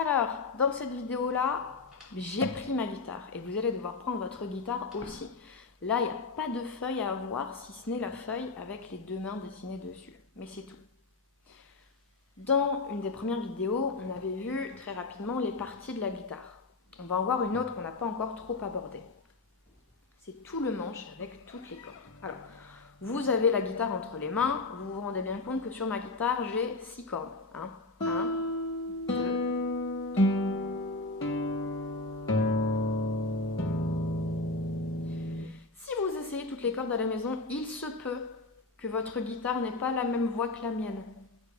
Alors, dans cette vidéo-là, j'ai pris ma guitare et vous allez devoir prendre votre guitare aussi. Là, il n'y a pas de feuille à avoir, si ce n'est la feuille avec les deux mains dessinées dessus. Mais c'est tout. Dans une des premières vidéos, on avait vu très rapidement les parties de la guitare. On va en voir une autre qu'on n'a pas encore trop abordée. C'est tout le manche avec toutes les cordes. Alors, vous avez la guitare entre les mains, vous vous rendez bien compte que sur ma guitare, j'ai 6 cordes. 1, 2. Si vous essayez toutes les cordes à la maison, il se peut que votre guitare n'ait pas la même voix que la mienne.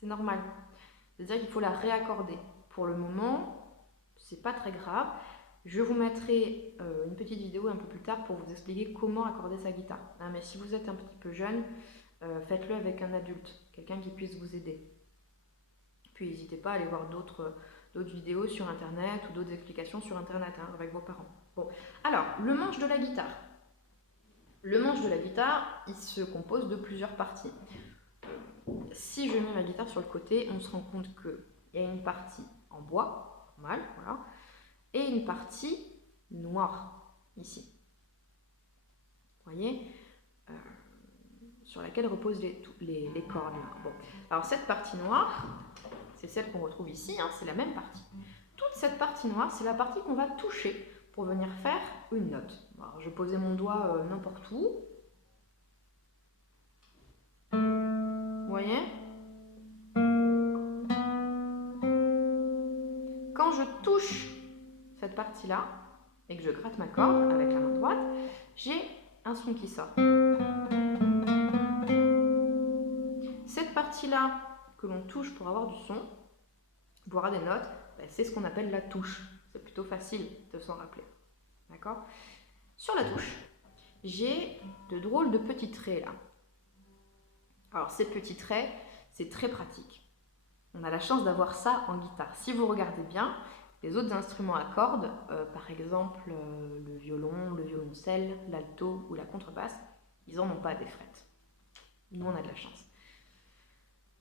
C'est normal. C'est-à-dire qu'il faut la réaccorder. Pour le moment, c'est pas très grave. Je vous mettrai une petite vidéo un peu plus tard pour vous expliquer comment accorder sa guitare. Mais si vous êtes un petit peu jeune, faites-le avec un adulte, quelqu'un qui puisse vous aider. Puis n'hésitez pas à aller voir d'autres vidéos sur internet ou d'autres explications sur internet avec vos parents. Bon, alors, le manche de la guitare. Le manche de la guitare, il se compose de plusieurs parties. Si je mets ma guitare sur le côté, on se rend compte qu'il y a une partie en bois, normal, voilà, et une partie noire, ici. Vous voyez sur laquelle reposent les cordes. Bon. Alors cette partie noire, c'est celle qu'on retrouve ici, c'est la même partie. Toute cette partie noire, c'est la partie qu'on va toucher pour venir faire une note. Alors, je vais poser mon doigt n'importe où. Vous voyez? Quand je touche cette partie-là, et que je gratte ma corde avec la main droite, j'ai un son qui sort. Cette partie-là que l'on touche pour avoir du son, pour avoir des notes, c'est ce qu'on appelle la touche. C'est plutôt facile de s'en rappeler. D'accord? Sur la touche, j'ai de drôles de petits traits là. Alors ces petits traits, c'est très pratique. On a la chance d'avoir ça en guitare. Si vous regardez bien, les autres instruments à cordes, par exemple le violon, le violoncelle, l'alto ou la contrebasse, ils n'en ont pas des frettes. Nous, on a de la chance.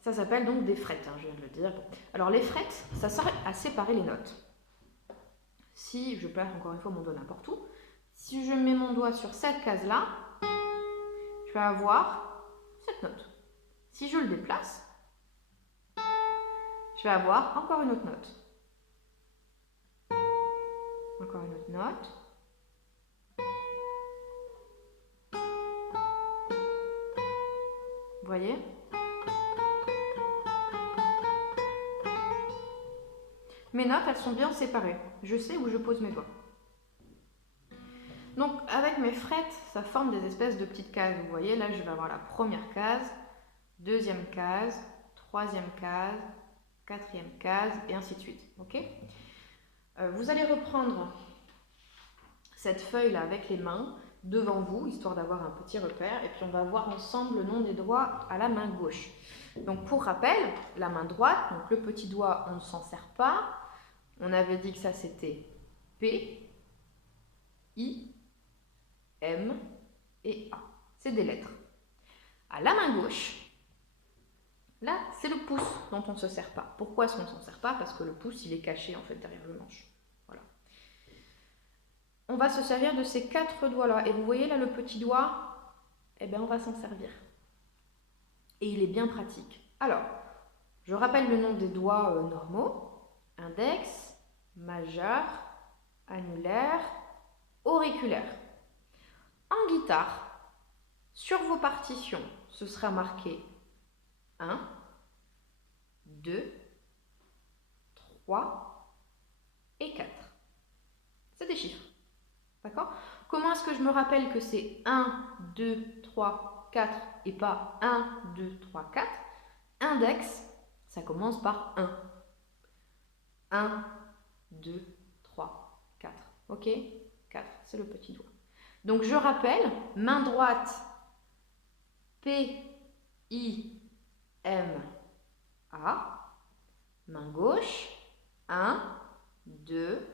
Ça s'appelle donc des frettes, je viens de le dire. Alors les frettes, ça sert à séparer les notes. Si je place encore une fois mon doigt n'importe où, si je mets mon doigt sur cette case-là, je vais avoir cette note. Si je le déplace, je vais avoir encore une autre note. Encore une autre note. Vous voyez? Mes notes, elles sont bien séparées. Je sais où je pose mes doigts. Donc, avec mes frettes, ça forme des espèces de petites cases. Vous voyez, là, je vais avoir la première case, deuxième case, troisième case, quatrième case, et ainsi de suite. Ok ? Vous allez reprendre cette feuille-là avec les mains devant vous, histoire d'avoir un petit repère, et puis on va voir ensemble le nom des doigts à la main gauche. Donc pour rappel, la main droite, donc le petit doigt, on ne s'en sert pas. On avait dit que ça c'était P, I, M et A. C'est des lettres. À la main gauche, là c'est le pouce dont on ne se sert pas. Pourquoi est-ce qu'on ne s'en sert pas? Parce que le pouce il est caché en fait derrière le manche. Voilà. On va se servir de ces 4 doigts là. Et vous voyez là le petit doigt, on va s'en servir. Et il est bien pratique. Alors, je rappelle le nom des doigts normaux. Index, majeur, annulaire, auriculaire. En guitare, sur vos partitions, ce sera marqué 1, 2, 3 et 4. C'est des chiffres. D'accord? Comment est-ce que je me rappelle que c'est 1, 2, 3, 4 et pas 1, 2, 3, 4? Index, ça commence par 1. 1, 2, 3, 4. Ok? 4, c'est le petit doigt. Donc je rappelle, main droite, P, I, M, A. Main gauche, 1, 2,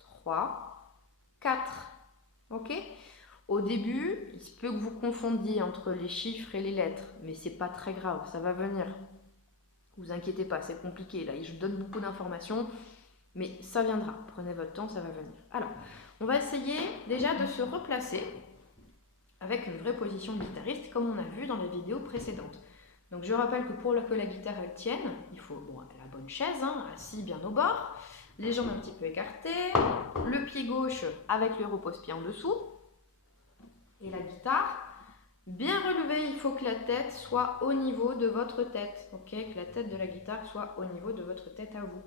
3, 4. Ok? Au début, il se peut que vous confondiez entre les chiffres et les lettres, mais c'est pas très grave, ça va venir. Vous inquiétez pas, c'est compliqué. Là, je donne beaucoup d'informations. Mais ça viendra, prenez votre temps, ça va venir. Alors, on va essayer déjà de se replacer avec une vraie position de guitariste, comme on a vu dans les vidéos précédentes. Donc je rappelle que pour que la guitare elle tienne, il faut la bonne chaise, assis bien au bord, les jambes un petit peu écartées, le pied gauche avec le repose-pied en dessous, et la guitare bien relevée. Il faut que la tête soit au niveau de votre tête, ok, que la tête de la guitare soit au niveau de votre tête à vous.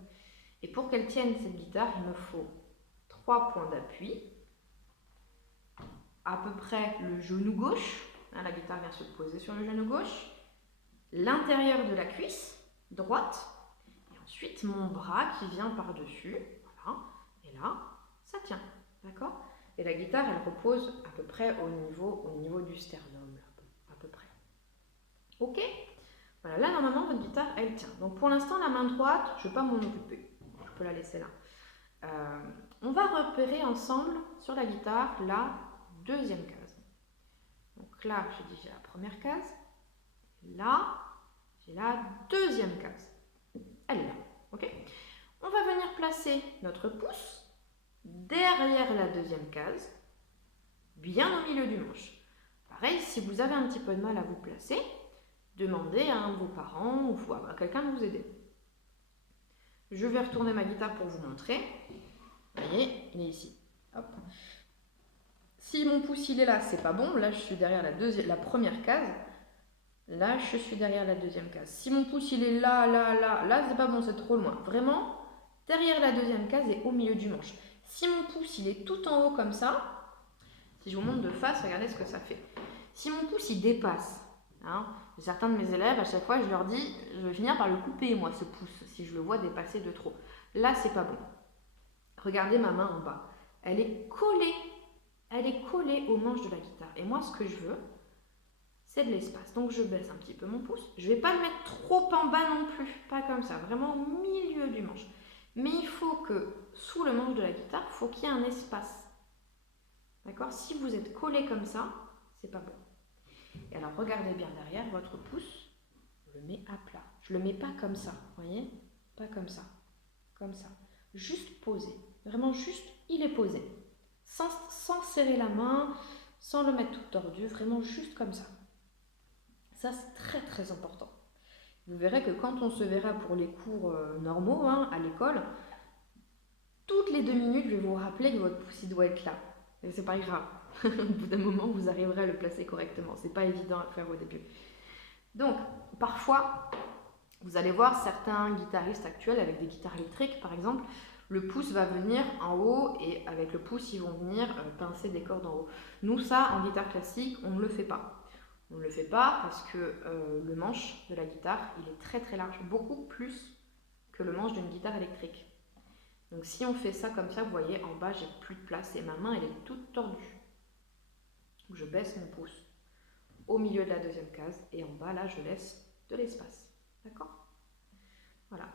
Et pour qu'elle tienne cette guitare, il me faut 3 points d'appui, à peu près le genou gauche, la guitare vient se poser sur le genou gauche, l'intérieur de la cuisse droite, et ensuite mon bras qui vient par-dessus, voilà, et là, ça tient, d'accord? Et la guitare, elle repose à peu près au niveau du sternum, là, à peu près. Ok? Voilà, là, normalement, votre guitare, elle tient. Donc, pour l'instant, la main droite, je ne vais pas m'en occuper. Je peux la laisser là. On va repérer ensemble, sur la guitare, la deuxième case. Donc là, j'ai dit, j'ai la première case. Là, j'ai la deuxième case. Elle est là, ok? On va venir placer notre pouce derrière la deuxième case, bien au milieu du manche. Pareil, si vous avez un petit peu de mal à vous placer, demandez à un de vos parents ou à quelqu'un de vous aider. Je vais retourner ma guitare pour vous montrer. Vous voyez, il est ici. Hop. Si mon pouce il est là, c'est pas bon. Là, je suis derrière la première case. Là, je suis derrière la deuxième case. Si mon pouce il est là, c'est pas bon, c'est trop loin. Vraiment, derrière la deuxième case et au milieu du manche. Si mon pouce il est tout en haut comme ça, si je vous montre de face, regardez ce que ça fait. Si mon pouce il dépasse, certains de mes élèves, à chaque fois, je leur dis, je vais finir par le couper, moi, ce pouce, si je le vois dépasser de trop. Là, c'est pas bon. Regardez ma main en bas. Elle est collée au manche de la guitare. Et moi, ce que je veux, c'est de l'espace. Donc, je baisse un petit peu mon pouce. Je ne vais pas le mettre trop en bas non plus. Pas comme ça, vraiment au milieu du manche. Mais il faut que, sous le manche de la guitare, il faut qu'il y ait un espace. D'accord? Si vous êtes collé comme ça, c'est pas bon. Et alors, regardez bien derrière, votre pouce, je le mets à plat. Je ne le mets pas comme ça, vous voyez? Pas comme ça. Comme ça. Juste posé. Vraiment juste, il est posé. Sans serrer la main, sans le mettre tout tordu, vraiment juste comme ça. Ça, c'est très très important. Vous verrez que quand on se verra pour les cours normaux à l'école, toutes les 2 minutes, je vais vous rappeler que votre pouce il doit être là. Et c'est pas grave. Au bout d'un moment, vous arriverez à le placer correctement. C'est pas évident à le faire au début. Donc, parfois, vous allez voir certains guitaristes actuels avec des guitares électriques, par exemple, le pouce va venir en haut et avec le pouce, ils vont venir pincer des cordes en haut. Nous, ça, en guitare classique, on ne le fait pas. On ne le fait pas parce que le manche de la guitare, il est très très large, beaucoup plus que le manche d'une guitare électrique. Donc si on fait ça comme ça, vous voyez, en bas, j'ai plus de place et ma main, elle est toute tordue. Donc, je baisse mon pouce au milieu de la deuxième case et en bas, là, je laisse de l'espace. D'accord? Voilà.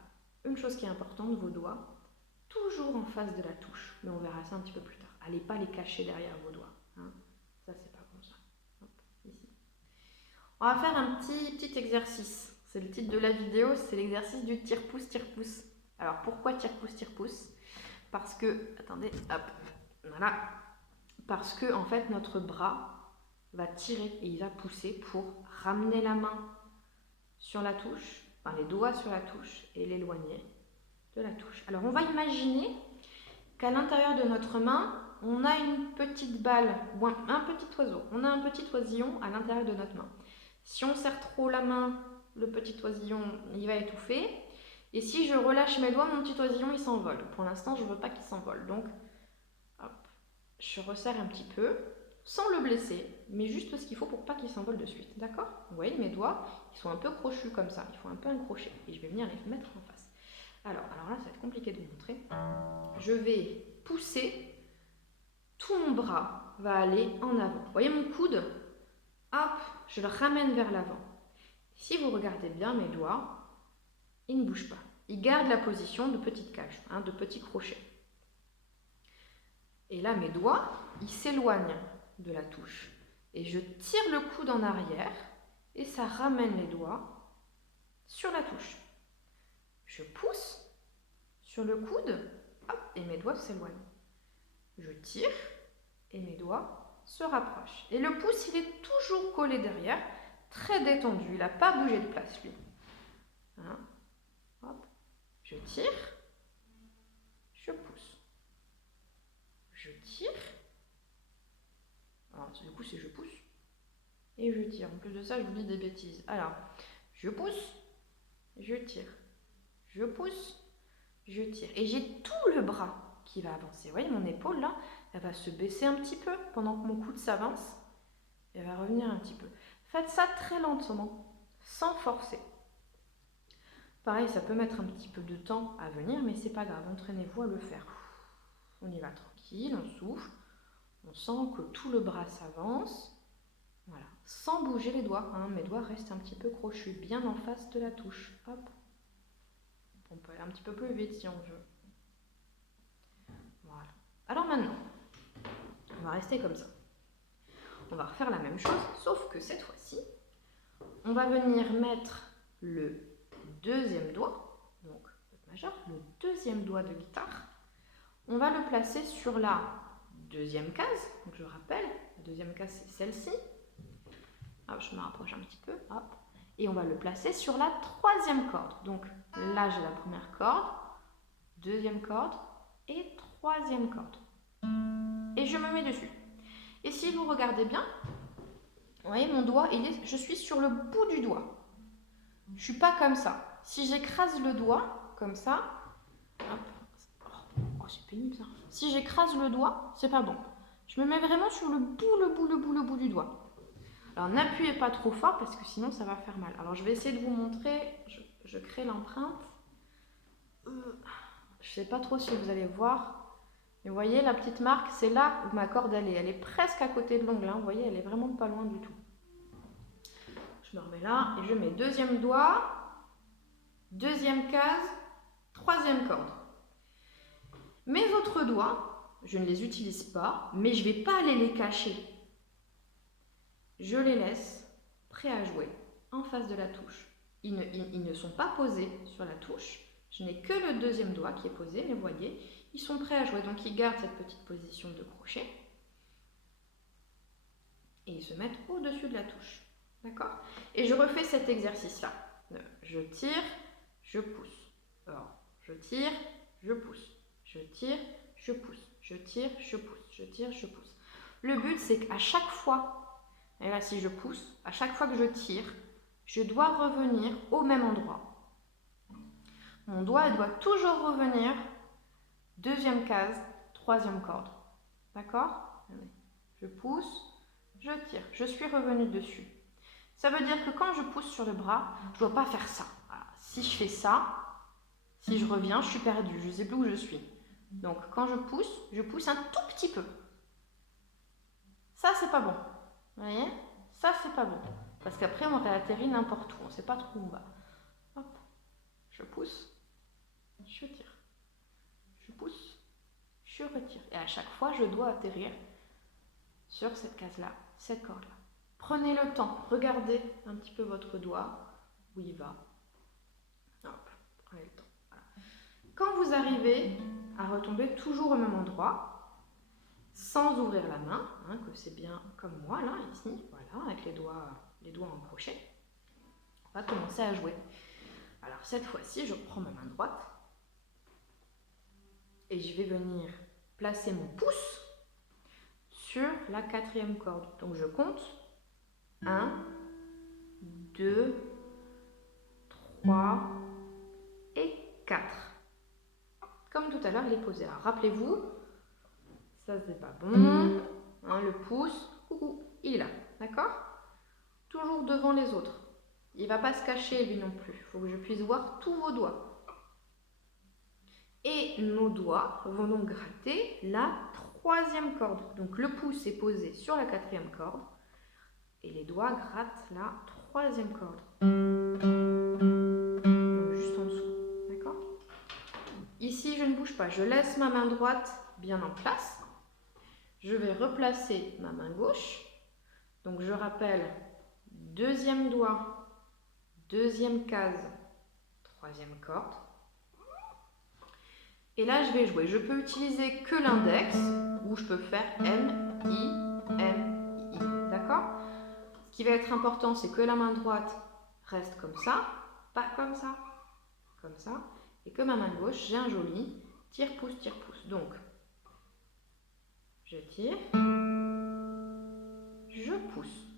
Une chose qui est importante, vos doigts, toujours en face de la touche. Mais on verra ça un petit peu plus tard. Allez pas les cacher derrière vos doigts. Ça, c'est pas bon ça. Hop, ici. On va faire un petit exercice. C'est le titre de la vidéo, c'est l'exercice du tire-pouce, tire-pouce. Alors, pourquoi tire-pouce, tire-pouce? Parce que, attendez, hop, voilà. Parce que, en fait, notre bras va tirer et il va pousser pour ramener la main sur la touche, enfin les doigts sur la touche et l'éloigner de la touche. Alors, on va imaginer qu'à l'intérieur de notre main, on a une petite balle ou un petit oiseau. On a un petit oisillon à l'intérieur de notre main. Si on serre trop la main, le petit oisillon, il va étouffer. Et si je relâche mes doigts, mon petit oisillon, il s'envole. Pour l'instant, je ne veux pas qu'il s'envole. Donc, hop, je resserre un petit peu, sans le blesser, mais juste ce qu'il faut pour pas qu'il s'envole de suite. D'accord? Vous voyez, mes doigts, ils sont un peu crochus comme ça. Il faut un peu un crochet. Et je vais venir les mettre en face. Alors là, ça va être compliqué de vous montrer. Je vais pousser, tout mon bras va aller en avant. Vous voyez mon coude? Hop, je le ramène vers l'avant. Si vous regardez bien mes doigts, ils ne bougent pas. Ils gardent la position de petite cage, de petit crochet. Et là, mes doigts, ils s'éloignent de la touche. Et je tire le coude en arrière et ça ramène les doigts sur la touche. Je pousse sur le coude hop, et mes doigts s'éloignent. Je tire et mes doigts se rapprochent. Et le pouce, il est toujours collé derrière, très détendu. Il n'a pas bougé de place, lui. Hein? Hop. Je tire, je pousse. Je tire. Alors, du coup, c'est je pousse. Et je tire. En plus de ça, je vous dis des bêtises. Alors, je pousse, je tire. Je pousse, je tire. Et j'ai tout le bras qui va avancer. Vous voyez, mon épaule, là, elle va se baisser un petit peu pendant que mon coude s'avance. Elle va revenir un petit peu. Faites ça très lentement, sans forcer. Pareil, ça peut mettre un petit peu de temps à venir, mais c'est pas grave. Entraînez-vous à le faire. On y va tranquille, on souffle. On sent que tout le bras s'avance. Voilà, sans bouger les doigts. Hein. Mes doigts restent un petit peu crochus, bien en face de la touche. Hop. On peut aller un petit peu plus vite si on veut. Voilà. Alors maintenant, on va rester comme ça. On va refaire la même chose, sauf que cette fois-ci, on va venir mettre le deuxième doigt, donc le majeur, le deuxième doigt de guitare. On va le placer sur la deuxième case. Donc je rappelle, la deuxième case c'est celle-ci. Hop, je me rapproche un petit peu. Hop. Et on va le placer sur la troisième corde. Donc là j'ai la première corde, deuxième corde et troisième corde. Et je me mets dessus. Et si vous regardez bien, vous voyez mon doigt, je suis sur le bout du doigt. Je ne suis pas comme ça. Si j'écrase le doigt, comme ça, hop, oh, c'est pénible ça. Si j'écrase le doigt, c'est pas bon. Je me mets vraiment sur le bout du doigt. Alors n'appuyez pas trop fort parce que sinon ça va faire mal. Alors je vais essayer de vous montrer, je crée l'empreinte. Je ne sais pas trop si vous allez voir. Et vous voyez la petite marque, c'est là où ma corde elle est presque à côté de l'ongle. Hein. Vous voyez, elle est vraiment pas loin du tout. Je me remets là et je mets deuxième doigt, deuxième case, troisième corde. Mes autres doigts, je ne les utilise pas, mais je ne vais pas aller les cacher. Je les laisse prêts à jouer en face de la touche. Ils ne sont pas posés sur la touche. Je n'ai que le deuxième doigt qui est posé, mais vous voyez, ils sont prêts à jouer. Donc ils gardent cette petite position de crochet et ils se mettent au-dessus de la touche. D'accord? Et je refais cet exercice-là. Je tire, je pousse. Alors, je tire, je pousse. Je tire, je pousse. Je tire, je pousse. Je tire, je pousse. Le but, c'est qu'à chaque fois, et là, si je pousse, à chaque fois que je tire, je dois revenir au même endroit. Mon doigt doit toujours revenir, deuxième case, troisième corde. D'accord? Je pousse, je tire. Je suis revenue dessus. Ça veut dire que quand je pousse sur le bras, je ne dois pas faire ça. Voilà. Si je fais ça, si je reviens, je suis perdue. Je ne sais plus où je suis. Donc quand je pousse un tout petit peu. Ça, c'est pas bon. Vous voyez? Ça, c'est pas bon. Parce qu'après, on réatterrit n'importe où. On ne sait pas trop où on va. Hop. Je pousse, je tire. Je pousse, je retire. Et à chaque fois, je dois atterrir sur cette case-là, cette corde-là. Prenez le temps, regardez un petit peu votre doigt, où il va. Hop, prenez le temps. Voilà. Quand vous arrivez à retomber toujours au même endroit, sans ouvrir la main, hein, que c'est bien comme moi, là, ici, voilà, avec les doigts en crochet, on va commencer à jouer. Alors cette fois-ci, je prends ma main droite et je vais venir placer mon pouce sur la quatrième corde. Donc je compte 1, 2, 3 et 4. Comme tout à l'heure, il est posé. Alors rappelez-vous, ça c'est pas bon. Hein, le pouce, coucou, il est là. D'accord? Toujours devant les autres. Il ne va pas se cacher lui non plus. Il faut que je puisse voir tous vos doigts. Et nos doigts vont donc gratter la troisième corde. Donc le pouce est posé sur la quatrième corde. Et les doigts grattent la troisième corde. Donc juste en dessous. D'accord? Ici, je ne bouge pas. Je laisse ma main droite bien en place. Je vais replacer ma main gauche. Donc je rappelle, deuxième doigt, deuxième case, troisième corde. Et là, je vais jouer. Je peux utiliser que l'index ou je peux faire M, I. D'accord? Ce qui va être important, c'est que la main droite reste comme ça, pas comme ça, comme ça. Et que ma main gauche, j'ai un joli tire-pouce, tire-pouce. Donc, je tire, je pousse.